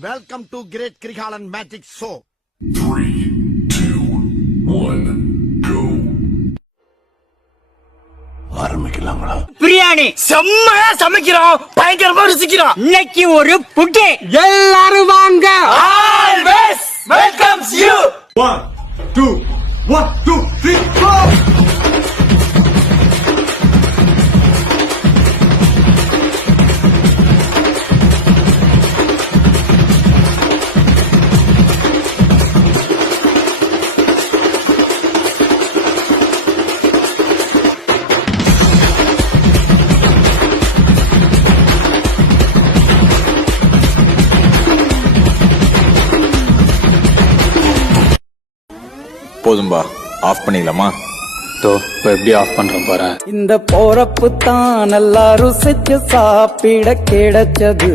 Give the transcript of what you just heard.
Welcome to Great Krigalan Magic Show. 3, 2, 1, go. ஆரம்பிக்கலாங்களா? பிரியாணி செம்மையா சமைக்கிறோம், பயங்கரமா ருசிக்கிறோம். இன்னைக்கு ஒரு புட்டு. எல்லாரும் வாங்க. Always welcomes you. 1, 2, 1, 2, 3, go! போதும்பா, ஆஃப் பண்ணிக்கலாமா? இப்போ எப்படி ஆஃப் பண்றோம் பாரு. இந்த போறப்பு தான் நல்லா ருசிச்சு சாப்பிட கிடைச்சது.